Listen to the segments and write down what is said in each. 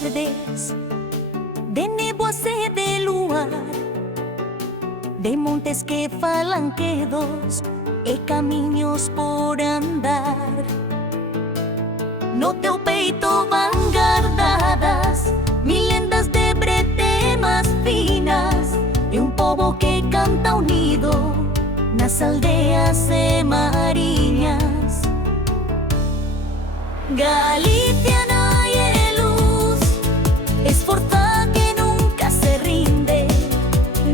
verdes, de néboas e de luar, de montes que falan quedos e camiños por andar. No teu peito van guardadas mil lendas de bretemas finas, e un pobo que canta unido nas aldeas e mariñas. Galicia nai é luz, esforza que nunca se rinde.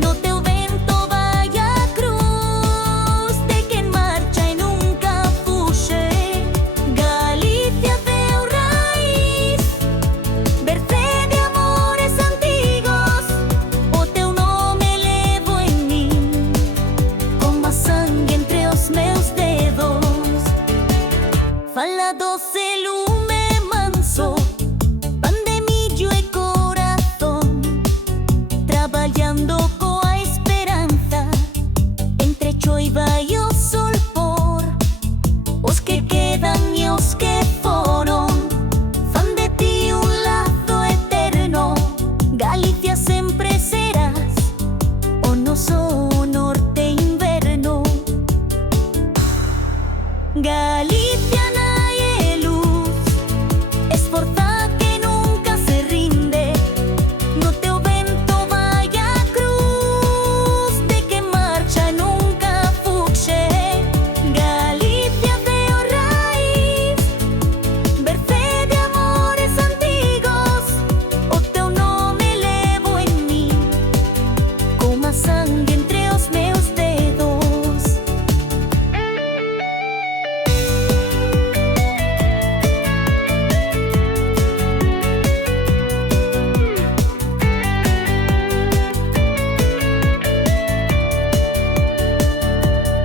No teu vento vai a cruz de quen marcha e nunca fuxe. Galicia teu raíz, berce de amores antigos, o teu nome levo en min, como a sangue entre os meus dedos. Fala doce lume manso, pan de millo e corazón, traballando coa esperanza entre choiva e o sol por os que quedan e os que foron. Fan de ti un lazo eterno, Galicia sempre serás o noso norte e inverno. Galicia nai é luz, esforza que nunca se rinde. No teu vento vai a cruz de quen marcha e nunca fuxe. Galicia teu raíz, berce de amores antigos, o teu nome levo en min, como a sangue entre os meus dedos.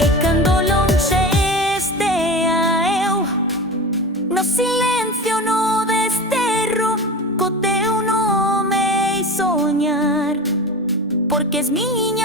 E cando lonxe estea eu, no silencio, no desterro, co teu nome e soñar, porque es miña